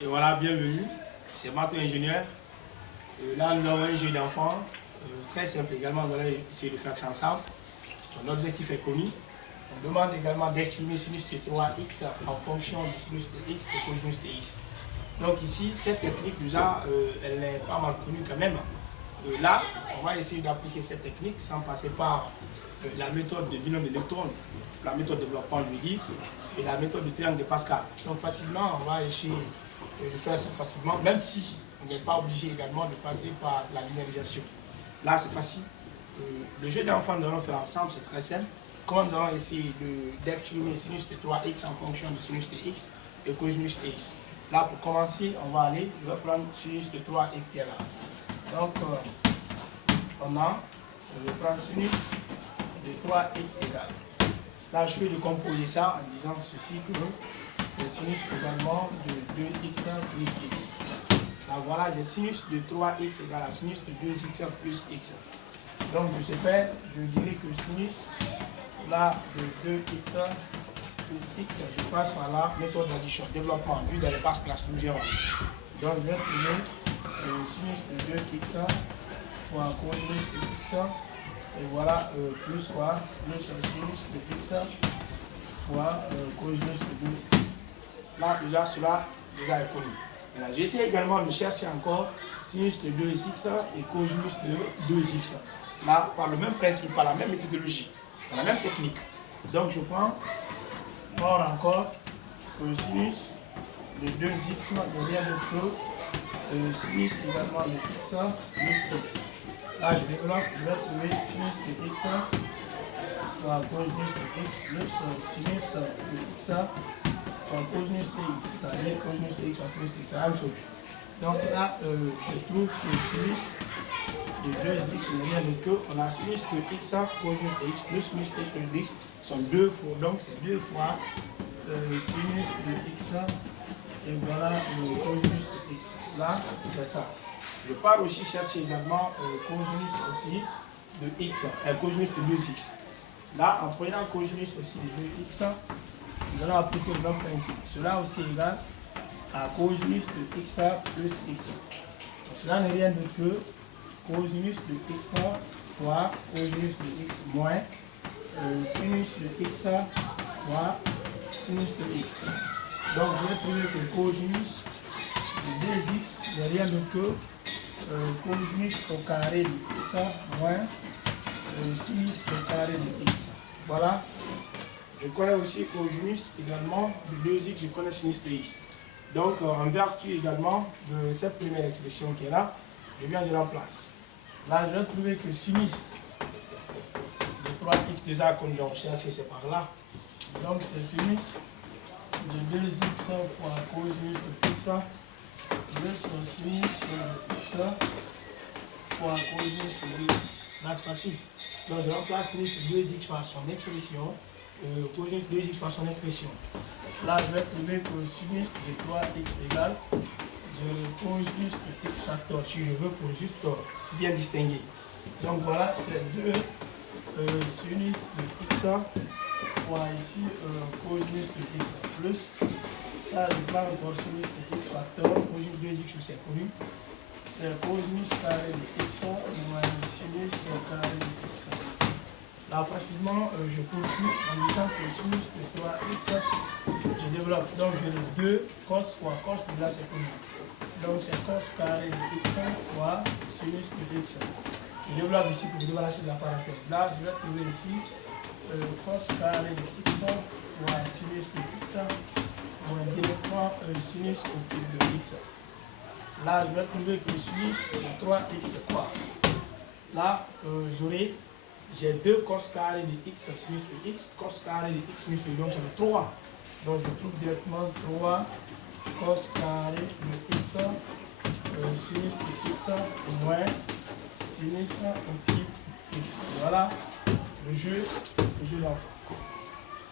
Et voilà, bienvenue, c'est Mato Ingénieur. Là, nous avons un jeu d'enfant, très simple également, on va essayer de faire ça ensemble. L'objectif est connu. On demande également d'estimer sinus de 3x en fonction du sinus de x et cosinus de x. Donc ici, cette technique déjà, elle n'est pas mal connue quand même. Là, on va essayer d'appliquer cette technique sans passer par la méthode de binôme d'électrons, la méthode de développement juridique et la méthode du triangle de Pascal. Donc facilement, on va essayer de faire ça facilement, même si on n'est pas obligé également de passer par la linéarisation. Là, c'est facile. Le jeu d'enfant que nous allons faire ensemble, c'est très simple. Comment nous allons essayer d'estimer sinus de 3x en fonction du sinus de x et cosinus de x. Là, pour commencer, on va aller, je vais prendre sinus de 3x qui est là. Donc, je prends sinus de 3x égale. Là, je vais décomposer ça en disant ceci que c'est sinus également de 2x plus x. Là, voilà, j'ai sinus de 3x égale à sinus de 2x plus x. Donc, de ce fait, je dirais que sinus là, de 2x plus x, je passe par la méthode d'addition, développement, vu dans les passes classes nous gérons. Donc, je vais trouver sinus de 2x fois cosinus de x. Et voilà, plus quoi? Plus sinus de x fois cosinus de 2x. Là, déjà, cela déjà est connu. J'essaie également de chercher encore sinus de 2x et cosinus de 2x. Là, par le même principe, par la même méthodologie, par la même technique. Donc, je prends encore le sinus de 2x de rien d'autre que sinus également de x plus x. Là, je développe, je vais trouver sinus de x fois cosinus de x plus sinus de x fois cosinus de x, c'est-à-dire cosinus de x fois sinus de x, c'est la même chose. Donc là, je trouve que sinus de 2x de rien d'autre que, on a sinus de x cosinus de x plus sinus de x plus de x sont deux fois, donc c'est deux fois sinus de x et voilà le cosinus de x. Là, c'est ça. Je pars aussi chercher également cosinus aussi de x, cosinus de 2x. Là, en prenant cosinus aussi de 2x, nous allons appliquer le même principe. Cela aussi est égal à cosinus de x plus x. Donc, cela n'est rien d'autre que cosinus de x fois cosinus de x moins sinus de x fois sinus de x. Donc, je vais trouver que cosinus de 2x n'est rien d'autre que cosinus au carré de x moins sinus au carré de x. Voilà. Je connais aussi cosinus également de 2x, je connais sinus de x. Donc, en vertu également de cette première expression qui est là, je viens de la place. Là, je vais trouver que sinus de 3x, déjà comme j'ai cherché, c'est par là. Donc, c'est sinus de 2x fois cosinus de x plus sinus de x fois cosinus de 2x. Là, c'est facile. Donc, je remplace sinus de 2x par son expression, cosinus de 2x par son expression. Là, je vais trouver que sinus de 3x égale de cosinus de x facteur, si je veux, pour juste bien distinguer. Donc, voilà, c'est 2 sinus de x fois ici cosinus de x plus. Ça, je prends encore sinus de x facteur, cosinus de 2x, c'est connu. C'est cosinus carré de x moins sinus carré de x. Là, facilement, je poursuis en disant que sinus de 3x, je développe. Donc, j'ai le 2 cos fois cos, là, c'est connu. Donc, c'est cos carré de x fois sinus de x. Je développe ici pour débarrasser de la parenthèse. Là, je vais trouver ici cos carré de x fois sinus de x moins directement sinus au cube de x. Là, je vais trouver que sinus de 3x, c'est quoi? Là, j'ai 2 cos carré de x sinus de x, cos carré de x sinus de x, donc j'avais 3. Donc, je trouve directement 3 cos carré de x sinus de x moins sinus au cube x. Voilà le jeu d'enfant.